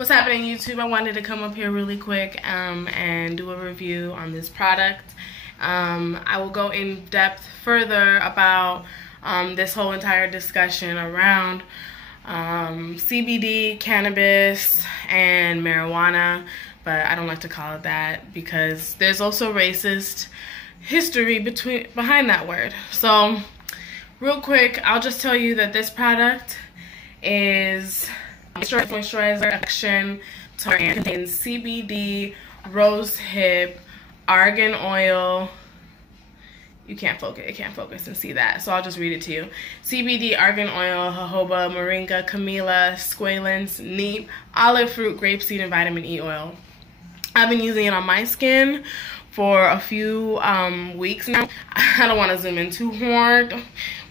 What's happening, YouTube? I wanted to come up here really quick and do a review on this product. I will go in depth further about this whole entire discussion around CBD, cannabis, and marijuana, but I don't like to call it that because there's also racist history behind that word. So real quick, I'll just tell you that this product is moisturizer action and contains CBD, rose hip, argan oil. You can't focus and see that, so I'll just read it to you. CBD, argan oil, jojoba, moringa, camellia, squalene, neem, olive fruit, grapeseed, and vitamin E oil. I've been using it on my skin for a few weeks now. I don't want to zoom in too hard,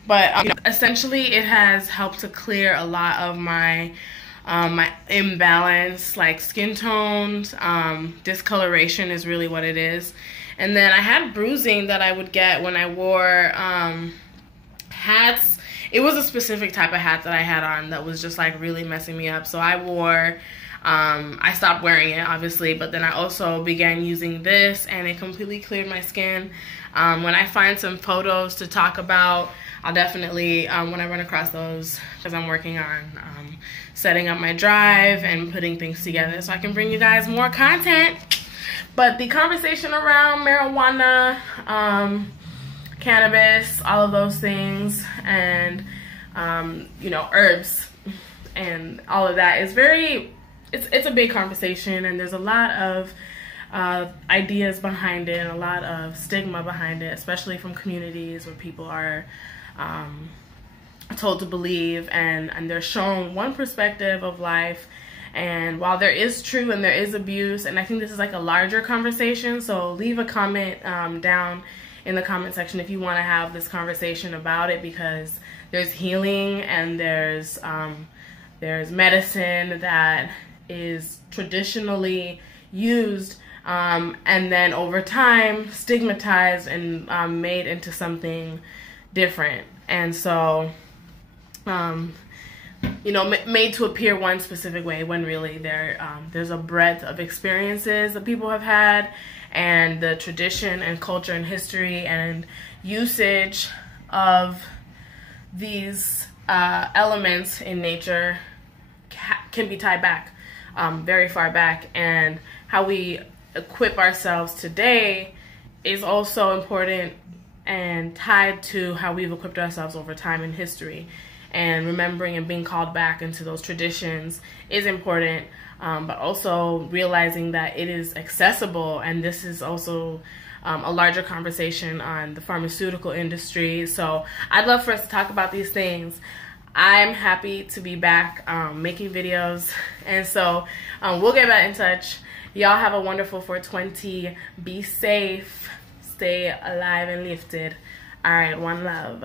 but essentially it has helped to clear a lot of my my imbalance, like skin tones, discoloration is really what it is. And then I had bruising that I would get when I wore hats. It was a specific type of hat that I had on that was just like really messing me up. So I stopped wearing it, obviously, but then I also began using this and it completely cleared my skin. When I find some photos to talk about, I'll definitely, when I run across those, because I'm working on setting up my drive and putting things together so I can bring you guys more content. But the conversation around marijuana, cannabis, all of those things, and you know, herbs and all of that is it's a big conversation, and there's a lot of ideas behind it and a lot of stigma behind it, especially from communities where people are told to believe and they're shown one perspective of life. And while there is truth and there is abuse, and I think this is like a larger conversation, so leave a comment down in the comment section if you want to have this conversation about it, because there's healing and there's medicine that is traditionally used and then over time stigmatized and made into something different. And so you know, made to appear one specific way when really there's a breadth of experiences that people have had, and the tradition and culture and history and usage of these elements in nature can be tied back very far back, and how we equip ourselves today is also important and tied to how we've equipped ourselves over time in history. And remembering and being called back into those traditions is important, but also realizing that it is accessible. And this is also a larger conversation on the pharmaceutical industry. So I'd love for us to talk about these things. I'm happy to be back making videos, and so we'll get back in touch. Y'all have a wonderful 420. Be safe, stay alive and lifted. All right, one love.